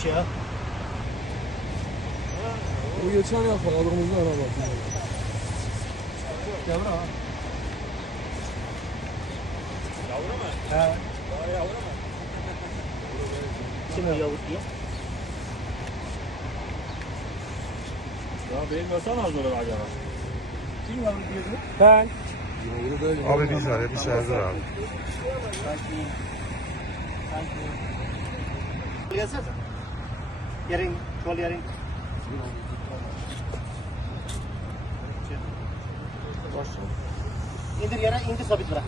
bir şey ya. Bu geçen yakaladığımızda araba. Yavru ha. Yavru mu? He. Yavru mu? Kim o yavru diyor? Ya bilmiyorsan az olur acaba. Kim yavru diyor? Ben. Abi bir saniye, bir saniye dur abi. Sanki. Gelsene. Yarın, kol yarın. İndir yere, indir sabit bırak.